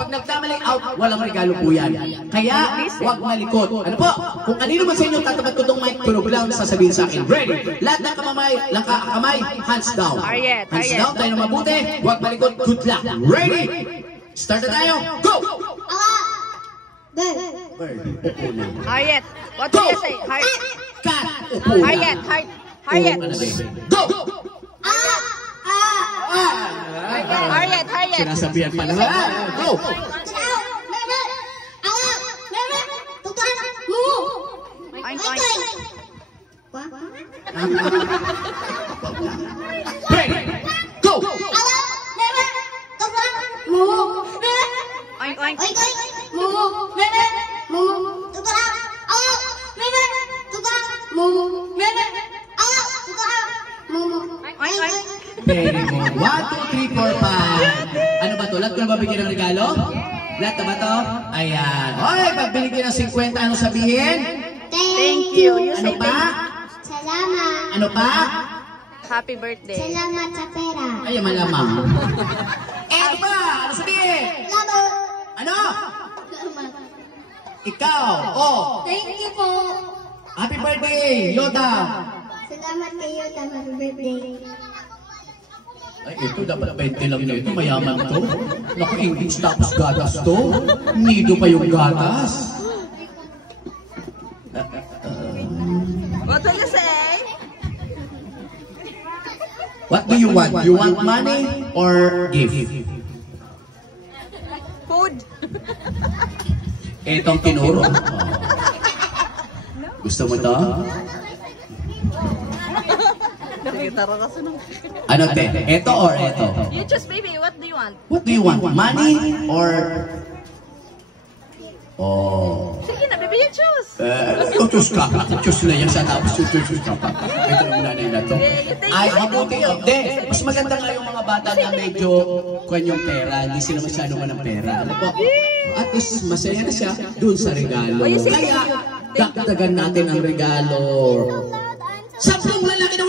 Pag nagkamali out, walang regalo po yan. Kaya, huwag malikot. Ano po? Kung kanino man sa inyo tatapat ko itong mic, tunog lang sasabihin sa akin. Ready? Lahat ng kamay, hands down. Hands down, tayo na mabuti. Huwag malikot. Good luck. Ready? Start na tayo. Go! Bird. Upo na. Harriet, what do you say? Cat. Upo na. Harriet. Go! Harriet. Sinasabihan pa naman. Go! Ready? Go! Oink, oink. Very good. 1, 2, 3, 4, 5. Ano ba to? Lahat ko na babigyan ng regalo? Lahat na ba to? Ayan. Okay, pag binigyan ng 50, ano sabihin? Thank you. You Ano say pa? Salamat. Ano pa? happy birthday. Salamat sa pera. Ay, malamang. Ano ba? Ano sabihin? Salamat. Ano? Salamat. Ikaw. Oh. Thank you po. Happy birthday, Yoda. Salamat kayo. Happy birthday. Ay, ito dapat 20 lang na ito. Mayaman to. Naku, English tapos gatas to. Nido pa yung gatas. What do you say? What do you want? You want money or gift? Food. Etong tinuro. Oh. Gusto mo to? Ano te? Eto or eto? You choose, baby. What do you want? What do you want? Money or... Oh. Sige na, baby. You choose. Choose ka. Choose na yan sa tapos choose ka pa. Ito ng nanay na to. Ay, mabuti. Hindi. Mas maganda nga yung mga bata na medyo kwan yung pera. Hindi sila masyado man ng pera. Ano po? At least masaya na siya dun sa regalo. Kaya, dagdagan natin ang regalo. 10 lalaki na wala.